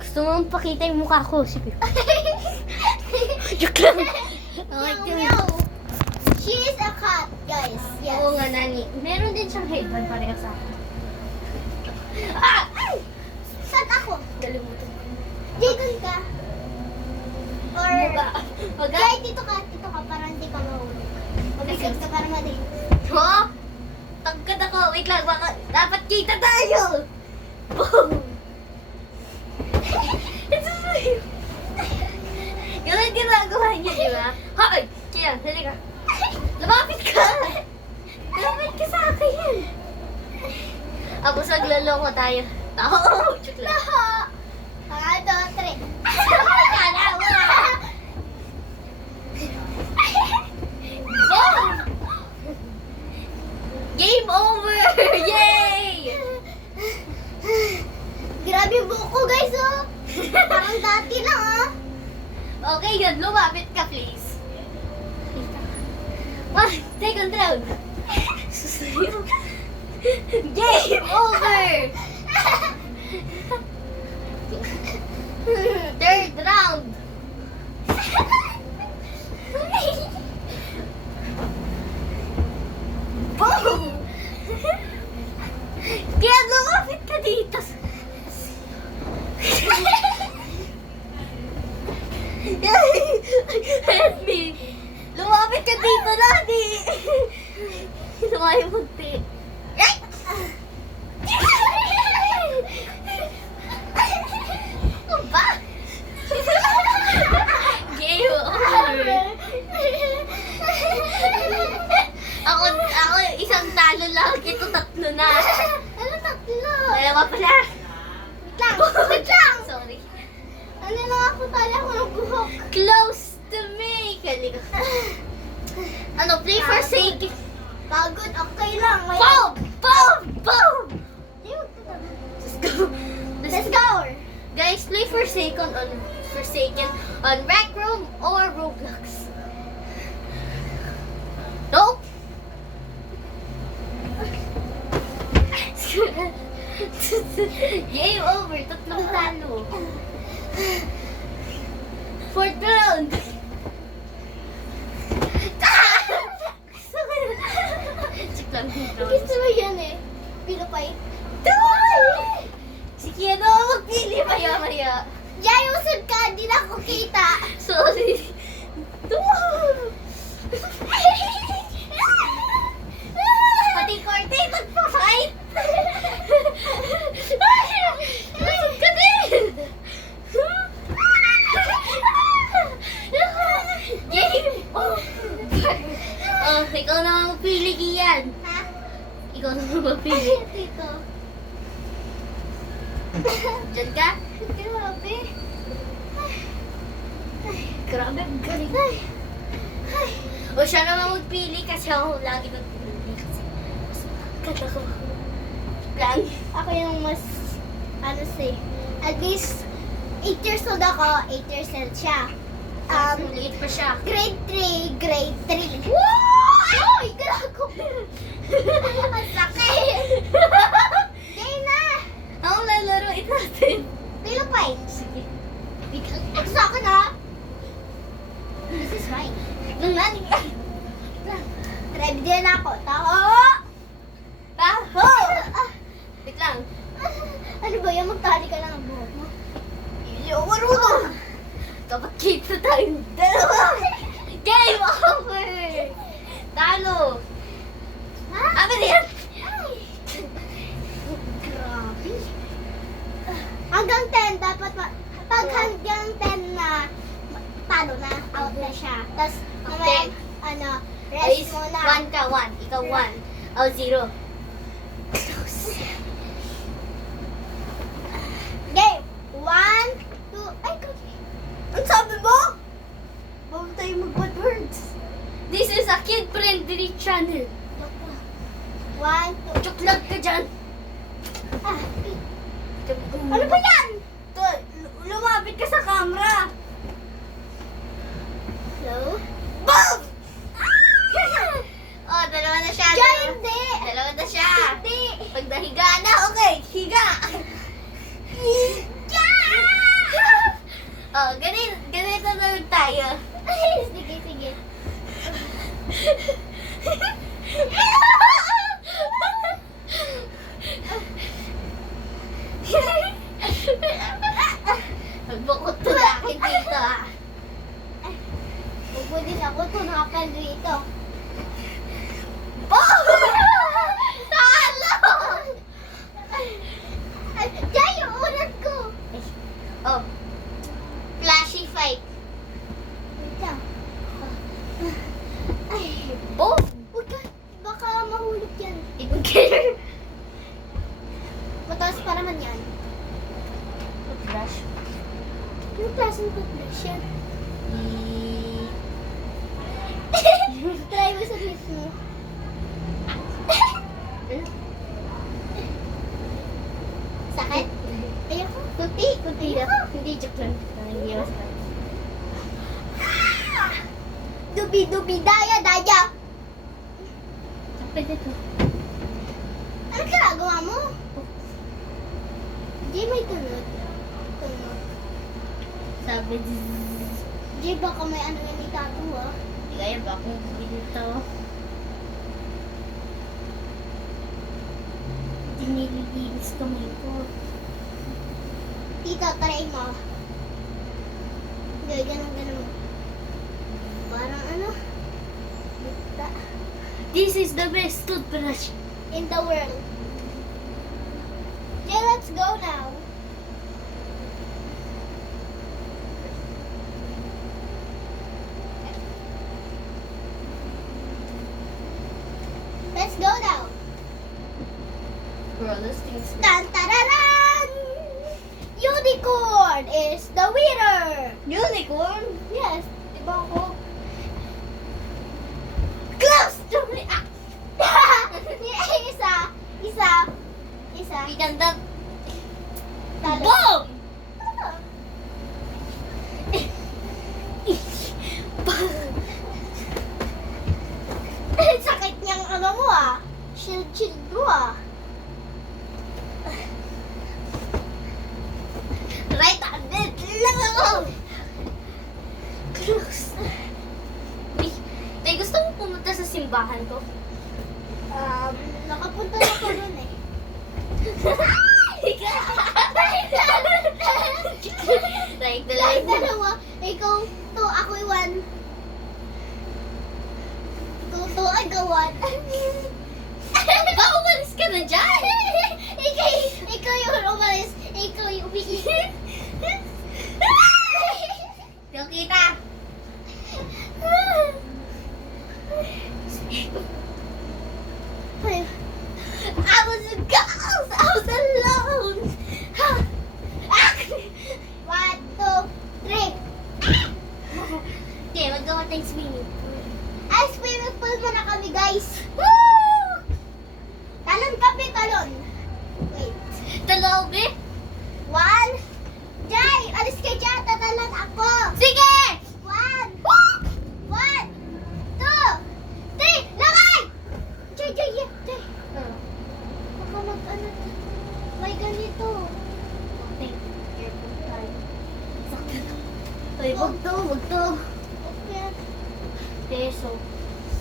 Gusto mo pakita yung mukha ko. Sige. Joke lang. Okay, Meow, meow. She is a cat, guys. Yes. Oo nga, Nani. Meron din siyang headband pareho sa akin. Ah! Ay! Saan ako? Galimutan ko. Dito ka. Or... Wag Guys, dito ka para hindi ka mahulog. Mabigat ka para madali. Ho? Tagkad ako. Wait lang. Baka dapat kita tayo. Boom! It's a slave. Yun ang ginagawa niya, di ba? Hoy! Kaya, dali ka. Lumapit ka! Lumapit ka sa akin. Tapos nagloloko tayo. Tao! Joke lang. Taho! 1, 2, 3. Oh! Game over! Yay! Grabe yung buhok ko, guys, oh. Parang dati lang, oh. Okay, yun. Lumapit ka, please. Second round. Susayo. Game over! Third round. Boom! Kaya lumapit ka dito. Help me! Lumapit ka dito, Daddy! Lumayo magti. Ay! Ano ba? Game over. Ako isang talo lang. Ito tatlo na. Ano tatlo? Dalawa pala. Wait lang. Sorry. Ano lang ako, tali ako ng buhok. Close to me. Kali ka. Ano, play for sake. Pagod, okay lang. May... Boom! Boom! Boom! Let's go. Let's go. Guys, play Forsaken on Rec Room or Roblox. No? Game over. Tatlong talo. Fourth round. Check lang. Gusto mo yan eh. Pinapay. Si Kiano magpili maya-maya. Jay, usod ka. Di na ako kita. Sorry. Pati Korte, magpa-fight! Nasod ka din! Game over! Oh, ikaw na magpili, Kian. Ha? Ikaw na magpili. Dito. Diyan ka? Grabe. Grabe, ang galing. Ay. O siya naman magpili kasi ako lagi nagpili. Kasi mas maganda ko. Lang. Ako yung mas, ano say, at least 8 years old ako, 8 years old siya. Maliit pa siya. Grade 3, grade 3. Wow! Ay, grago. Ang sakit. Game na. Ako lalaroin natin. Pilapay. Sige. Ito sa akin ha. This is right. Nung nani. Ready din ako. Taho! Taho! Wait lang. Ano ba yan? Magtali ka lang ang buhok mo. Iyo, marunong. Dapat kita tayong dalawa. Game over. Talo. Ha? Amin na yan. Ay. Grabe. Hanggang 10, dapat pag hanggang 10 na, talo na, out na siya. Tapos, mamaya, ano, Ay, rest muna. 1 ka, 1. Ikaw 1. Oh, 0. Close. Game! 1, 2, ay, kaki. Ang sabi mo? Huwag tayo mag-bad words. This is a kid-friendly channel. 1, 2, Choklag ka dyan. ah. Ano ba yan? Lumapit ka sa camera. Hello? Boom! Oh, dalawa na siya. Diyan, hindi. Dalawa na siya. Hindi. Pag nahiga na, okay. Higa. Diyan! akin dito ah. Huwag din ako tunakan dito. Oh! Talo! Diyan yung unan ko. Oh. Flashy fight. Wait lang. Ay, Boom! huwag ka. Baka mahulog yan. I don't care. Mataas pa naman yan. Flash. Anong klaseng toothbrush yan? Try mo sa lips mo. Sakit? Ayoko. Kunti lang. Hindi, joke lang. Hindi mas Dubi-dubi, daya-daya. pwede to. Ano ginagawa mo? Jay, may tunod. Tunod. Sabi, Jay, baka may ano yan ni Tato, ah. hindi kaya ba akong dito? Hindi nililinis kamay ko. Tito, try mo. Hindi, ganun mo. Parang ano? Basta. This is the best toothbrush. In the world. Jay, let's go now. Let's go now. Bro, this thing's... Tan tararan! Unicorn is the winner. Unicorn? Yes. Diba ako? Close to me! Ah! Isa. Pinanda... Talo. Boom! Sakit niyang ano mo ah. Shield mo ah. Right-handed lang ako! Close. Tay, gusto mo pumunta sa simbahan ko? Nakapunta na ko dun eh. Right, Kahit dalawa, ikaw 2, ako 1. Ikaw 2, ikaw 1. Ba, umalis ka na dyan! ikaw yung umalis, ikaw yung umilis. Yung kita! I was a ghost! I was alone! Ha! Ah! 1, 2, 3. Okay, magawa tayong swimming. Ay, swimming pool muna kami, guys. Woo! Talon kami, talon. Wait. Talobe? 1. Jai, alis ka dyan. Tatalon ako. Sige! 1, 2, 3. Lakay! Jai. Baka mag-ano. May ganito. Okay, careful tayo. Sakto na. Ay, wag to. Okay. Peso.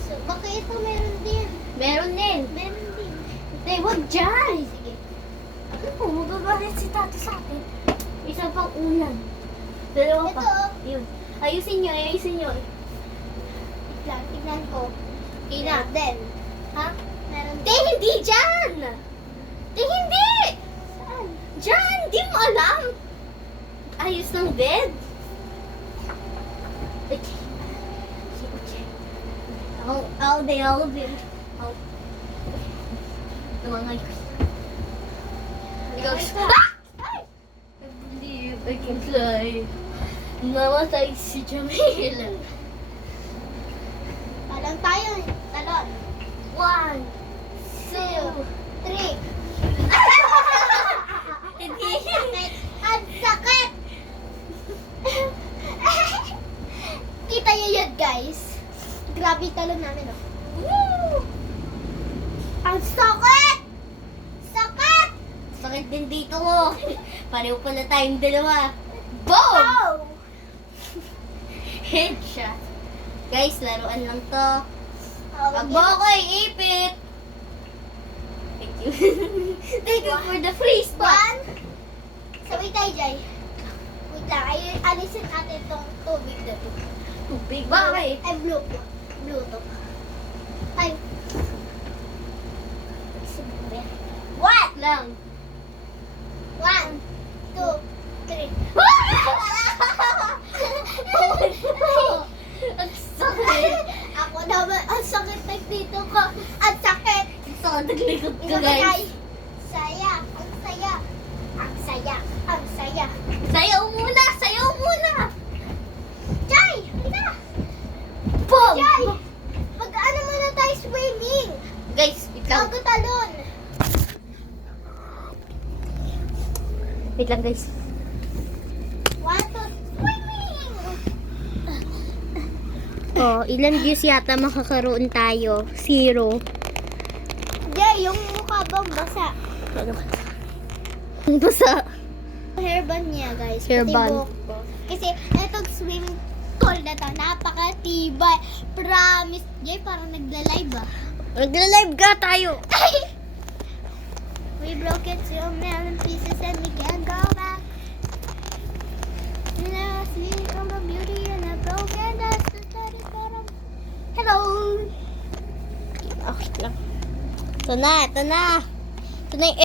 So, baka ito meron din. Meron din. Meron din. Hindi, wag dyan. Sige. Ano po, magagalit si Tato sa akin. Isa pang ulan. Dalawa pa. Ito. Yun. Ayusin nyo. Tignan ko. Ina. Meron din. Ha? Meron Di, hindi dyan! Di, hindi! Saan? Dyan! Di mo alam! Ayos ng bed. Okay. All day, all of it. Oh. Tumangay ko. Ikaw. Ah! I believe I can fly. Namatay si Jamila. Talon tayo. Talon. 1, 2, 3. Hindi. Ang sakit! Kita niyo yun, guys. Grabe yung talon namin, oh. Woo! Ang sakit! Sakit! Sakit din dito ko. Pareho pala tayong dalawa. Boom! Oh! Headshot. Guys, laruan lang to. Oh, Pag mo ako iipit. Thank you. Thank you for the free spot. 1. Sabay tayo, Jai. Wait lang, ay alisin natin itong tubig dito. Tubig. Bakit? Ay, Bluetooth. Bluetooth. Ay. What? Lang. 1, 2, 3. Ang sakit. Ako naman, ang sakit na dito ko. Ang sakit. Ang sakit. Naglikot ka, guys. Saya. Ang saya. Ang saya. Ang saya. Sayaw muna. Sayaw muna. Jai! Halika! Boom! Jai! Mag-ano muna tayo swimming? Guys, wait lang. Bago talon. Wait lang, guys. 1, 2, swimming! Oh, ilan views yata makakaroon tayo? 0. Jai, yung mukha bang basa? Basta. Hairband niya, guys. Hairband. Pati buhok ko. Kasi itong swimming pool na to, napakatibay. Promise. Jay, parang nagla-live ah. Magla-live ka tayo. We broke it to a million pieces and we can't go back. And I see from a beauty and a broken dust to study bottom. Hello! Okay lang. Ito na. Ito na yung